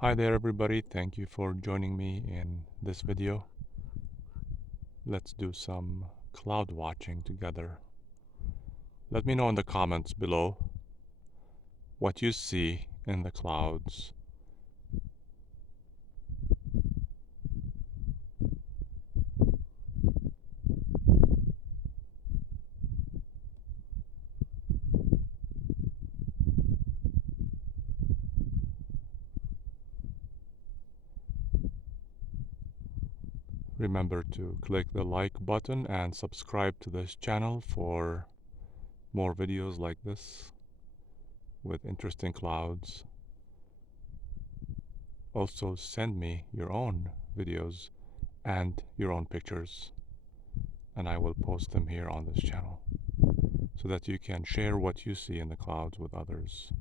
Hi there everybody, thank you for joining me in this video. Let's do some cloud watching together. Let me know in the comments below what you see in the clouds. Remember to click the like button and subscribe to this channel for more videos like this with interesting clouds. Also send me your own videos and your own pictures, and I will post them here on this channel so that you can share what you see in the clouds with others.